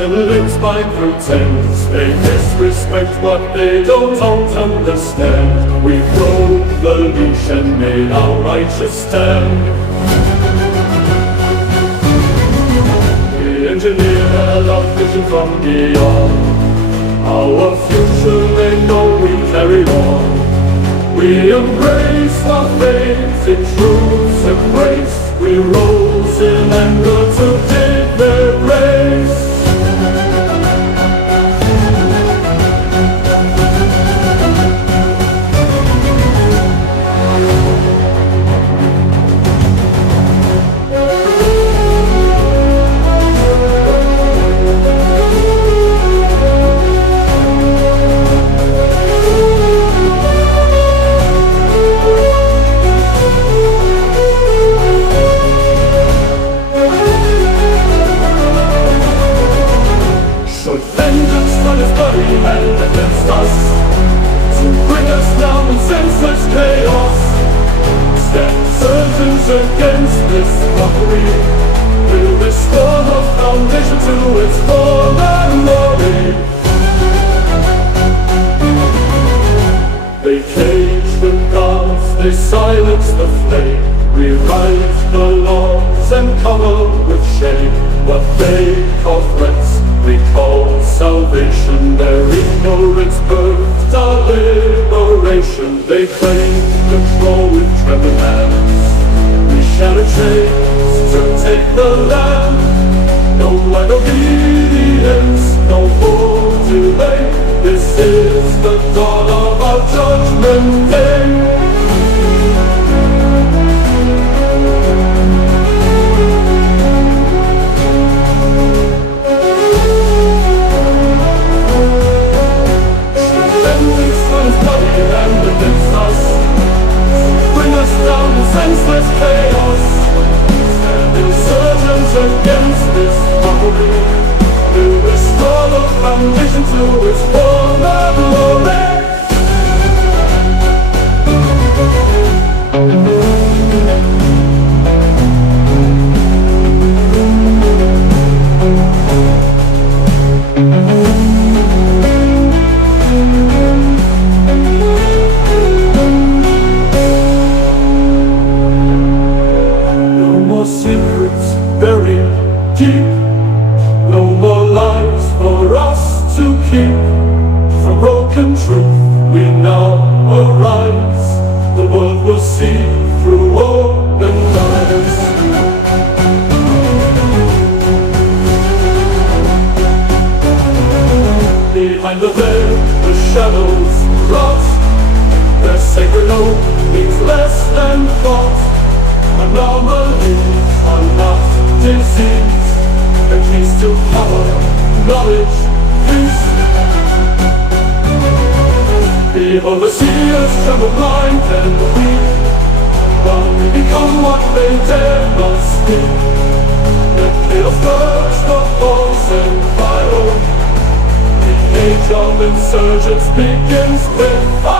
and lives by pretense. They disrespect what they don't understand. We broke the leash and made our righteous stand. We engineered our vision from beyond. Our future they know we carry on. We embrace our faith in truth's embrace. We rose in anger to dig their grace. And against us, to bring us down in senseless chaos. Step surgeons against this mockery. We'll restore the foundation to its former glory. They cage the gods, they silence the flame. Rewrite the laws and cover with shame what they call threats. We call salvation. Their ignorance birthed our liberation. They claim control with trembling hands. We shatter chains to take the land. No blind obedience, no more delay. This is the dawn of our judgment day. And against us, bring us down in senseless chaos. Stand insurgents against this mockery. We'll restore the foundation to its former glory. Secrets buried deep. No more lies for us to keep. From broken truth we now arise. The world will see through open eyes. Behind the veil the shadows rot. Their sacred oath means less than thought. Anomalies are not disease. The keys to power, knowledge, peace. The overseers tremble blind and weak, while we become what they dare not speak. The chaos purge the false and viral. The age of insurgents begins with fire.